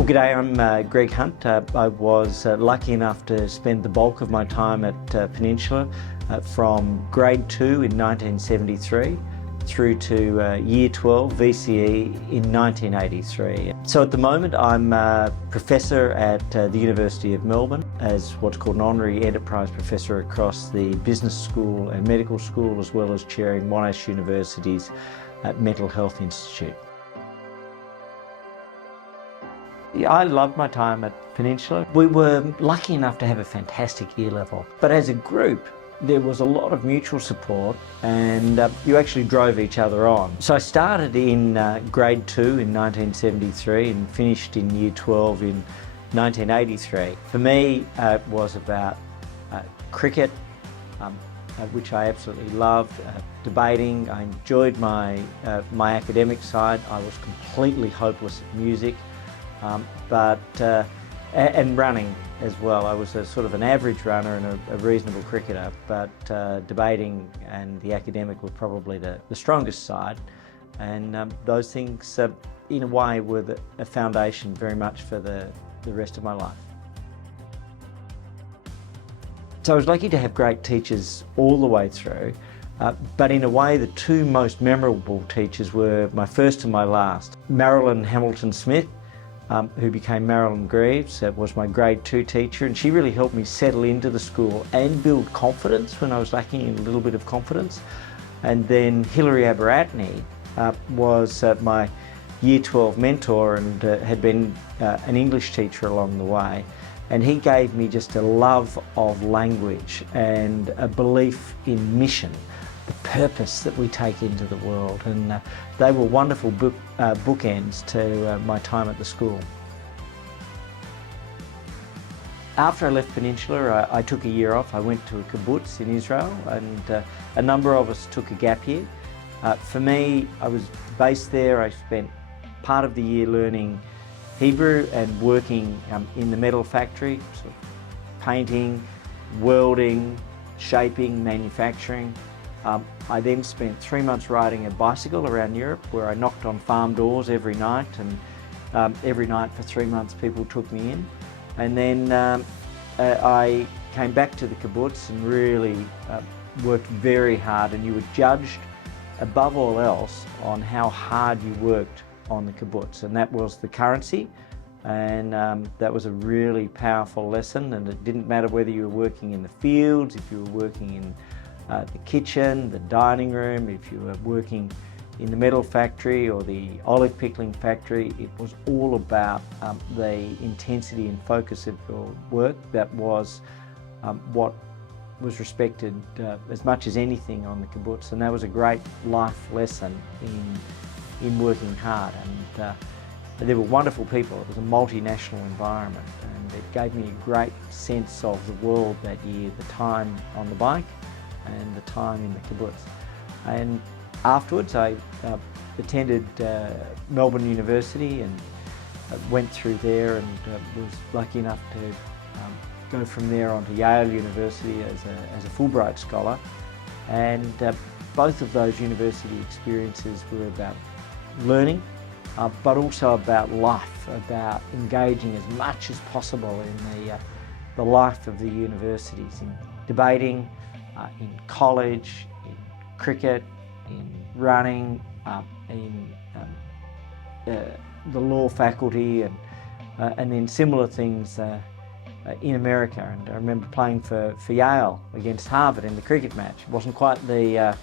Well, g'day, I'm Greg Hunt. I was lucky enough to spend the bulk of my time at Peninsula from grade 2 in 1973 through to year 12 VCE in 1983. So at the moment I'm a professor at the University of Melbourne as what's called an honorary enterprise professor across the business school and medical school, as well as chairing Monash University's Mental Health Institute. I loved my time at Peninsula. We were lucky enough to have a fantastic year level, but as a group there was a lot of mutual support and you actually drove each other on. So I started in grade 2 in 1973 and finished in year 12 in 1983. For me it was about cricket, which I absolutely loved, debating. I enjoyed my academic side. I was completely hopeless at music. And running as well. I was a sort of an average runner and a reasonable cricketer, but debating and the academic were probably the strongest side, and those things in a way were a foundation very much for the rest of my life. So I was lucky to have great teachers all the way through, but in a way the two most memorable teachers were my first and my last. Marilyn Hamilton Smith, who became Marilyn Greaves, was my grade 2 teacher, and she really helped me settle into the school and build confidence when I was lacking in a little bit of confidence. And then Hilary Aberatney was my year 12 mentor and had been an English teacher along the way. And he gave me just a love of language and a belief in mission, the purpose that we take into the world, and they were wonderful bookends to my time at the school. After I left Peninsula, I took a year off. I went to a kibbutz in Israel, and a number of us took a gap year. For me, I was based there. I spent part of the year learning Hebrew and working in the metal factory, sort of painting, welding, shaping, manufacturing. I then spent 3 months riding a bicycle around Europe, where I knocked on farm doors every night, and every night for 3 months people took me in. And then I came back to the kibbutz and really worked very hard, and you were judged above all else on how hard you worked on the kibbutz, and that was the currency. And that was a really powerful lesson, and it didn't matter whether you were working in the fields, if you were working in the kitchen, the dining room, if you were working in the metal factory or the olive pickling factory. It was all about the intensity and focus of your work. That was what was respected as much as anything on the kibbutz, and that was a great life lesson in working hard. And there were wonderful people. It was a multinational environment, and it gave me a great sense of the world that year, the time on the bike and the time in the kibbutz. And afterwards I attended Melbourne University and went through there, and was lucky enough to go from there on to Yale University as a Fulbright scholar. And both of those university experiences were about learning, but also about life, about engaging as much as possible in the life of the universities, in debating, in college, in cricket, in running, in the law faculty, and then similar things in America. And I remember playing for Yale against Harvard in the cricket match. It wasn't quite the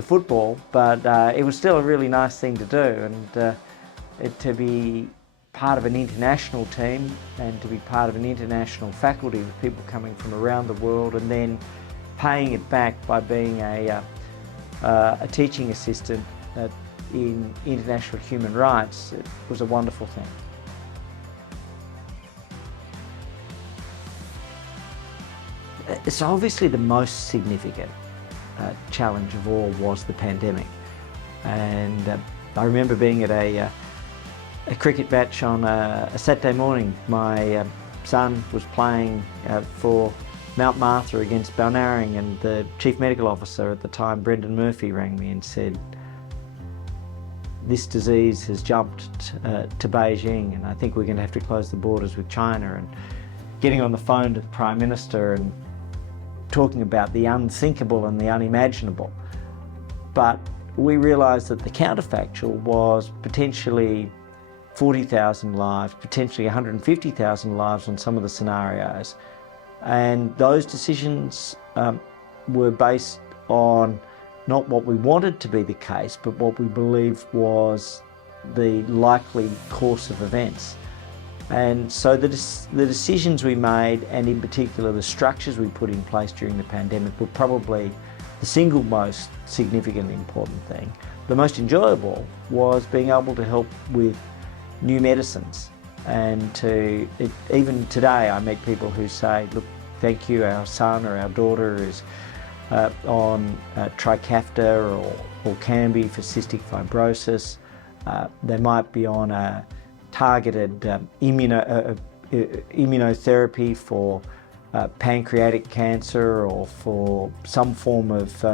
football, but it was still a really nice thing to do. And to be part of an international team and to be part of an international faculty with people coming from around the world, and then paying it back by being a teaching assistant in international human rights, it was a wonderful thing. So obviously the most significant challenge of all was the pandemic. And I remember being at a cricket match on a Saturday morning. My son was playing for Mount Martha against Balnarring, and the Chief Medical Officer at the time, Brendan Murphy, rang me and said, this disease has jumped to Beijing, and I think we're going to have to close the borders with China, and getting on the phone to the Prime Minister and talking about the unthinkable and the unimaginable. But we realised that the counterfactual was potentially 40,000 lives, potentially 150,000 lives on some of the scenarios. And those decisions were based on not what we wanted to be the case, but what we believed was the likely course of events. And so the decisions we made, and in particular the structures we put in place during the pandemic, were probably the single most significant and important thing. The most enjoyable was being able to help with new medicines. And even today I meet people who say, look, thank you, our son or our daughter is on Trikafta or Orkambi for cystic fibrosis. They might be on a targeted immunotherapy for pancreatic cancer or for some form of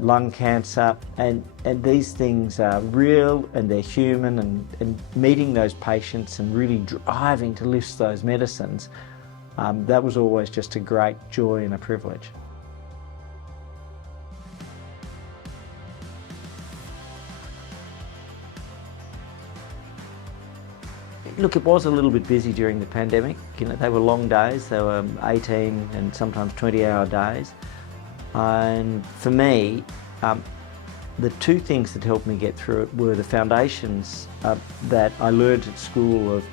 lung cancer, and these things are real and they're human, and meeting those patients and really driving to lift those medicines, that was always just a great joy and a privilege. Look, it was a little bit busy during the pandemic. They were long days. They were 18 and sometimes 20-hour days. And for me, the two things that helped me get through it were the foundations that I learned at school of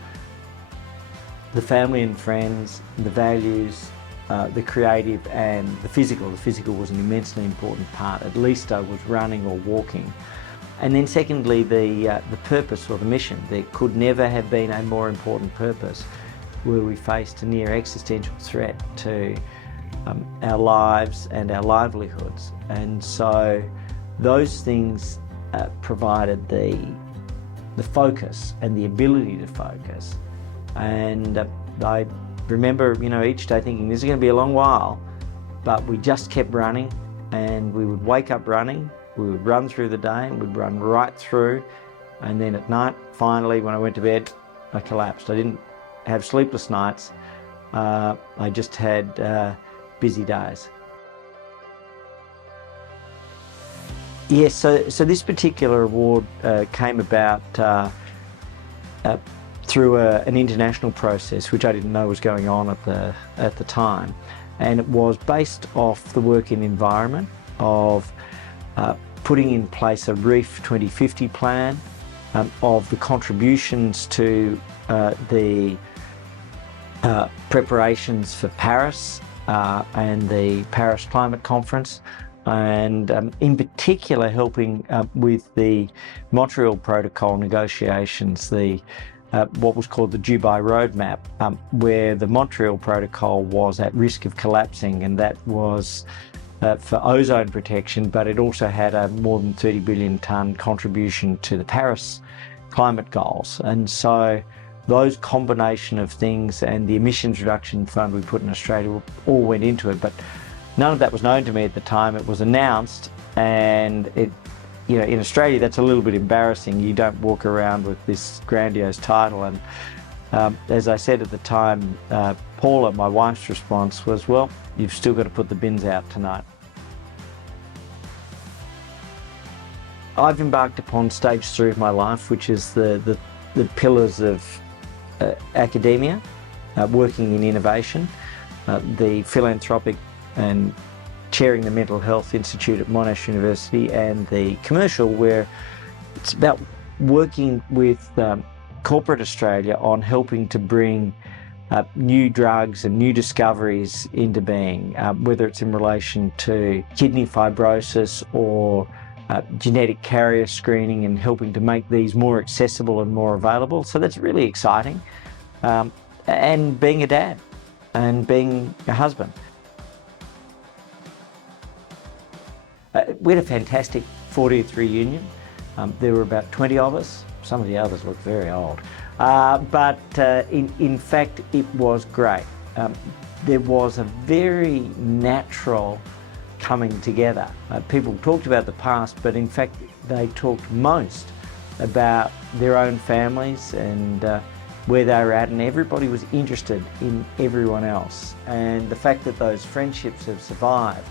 the family and friends, the values, the creative and the physical. The physical was an immensely important part. At least I was running or walking. And then secondly, the purpose or the mission. There could never have been a more important purpose where we faced a near existential threat to our lives and our livelihoods. And so those things provided the focus and the ability to focus. And I remember, each day thinking this is going to be a long while, but we just kept running, and we would wake up running. We would run through the day and we'd run right through, and then at night, finally, when I went to bed, I collapsed. I didn't have sleepless nights. I just had busy days. Yes, so this particular award came about through an international process, which I didn't know was going on at the time, and it was based off the work in environment of putting in place a Reef 2050 plan, of the contributions to the preparations for Paris and the Paris Climate Conference, and in particular helping with the Montreal Protocol negotiations, what was called the Dubai Roadmap, where the Montreal Protocol was at risk of collapsing, and that was for ozone protection, but it also had a more than 30 billion tonne contribution to the Paris climate goals. And so those combination of things and the emissions reduction fund we put in Australia all went into it, but none of that was known to me at the time. It was announced, and in Australia that's a little bit embarrassing. You don't walk around with this grandiose title, and as I said at the time, Paula, my wife's response was, well, you've still got to put the bins out tonight. I've embarked upon stage 3 of my life, which is the pillars of academia, working in innovation, the philanthropic and chairing the Mental Health Institute at Monash University, and the commercial, where it's about working with corporate Australia on helping to bring new drugs and new discoveries into being, whether it's in relation to kidney fibrosis or genetic carrier screening, and helping to make these more accessible and more available. So that's really exciting. And being a dad and being a husband. We had a fantastic 40th reunion. There were about 20 of us. Some of the others look very old. But in fact, it was great. There was a very natural coming together. People talked about the past, but in fact, they talked most about their own families and where they were at, and everybody was interested in everyone else. And the fact that those friendships have survived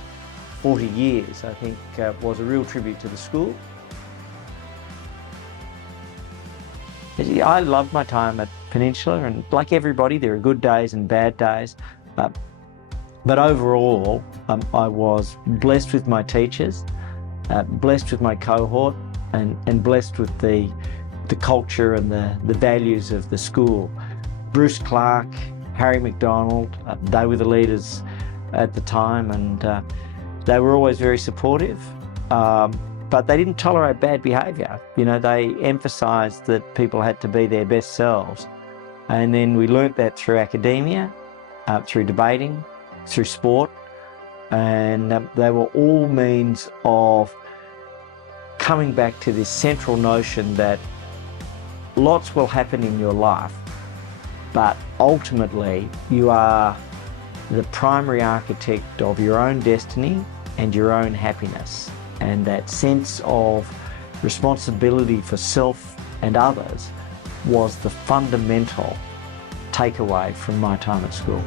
40 years, I think, was a real tribute to the school. I loved my time at Peninsula, and like everybody, there are good days and bad days. But overall, I was blessed with my teachers, blessed with my cohort, and blessed with the culture and the values of the school. Bruce Clark, Harry McDonald, they were the leaders at the time, and they were always very supportive. But they didn't tolerate bad behaviour. You know, they emphasised that people had to be their best selves. And then we learnt that through academia, through debating, through sport, and they were all means of coming back to this central notion that lots will happen in your life, but ultimately you are the primary architect of your own destiny and your own happiness. And that sense of responsibility for self and others was the fundamental takeaway from my time at school.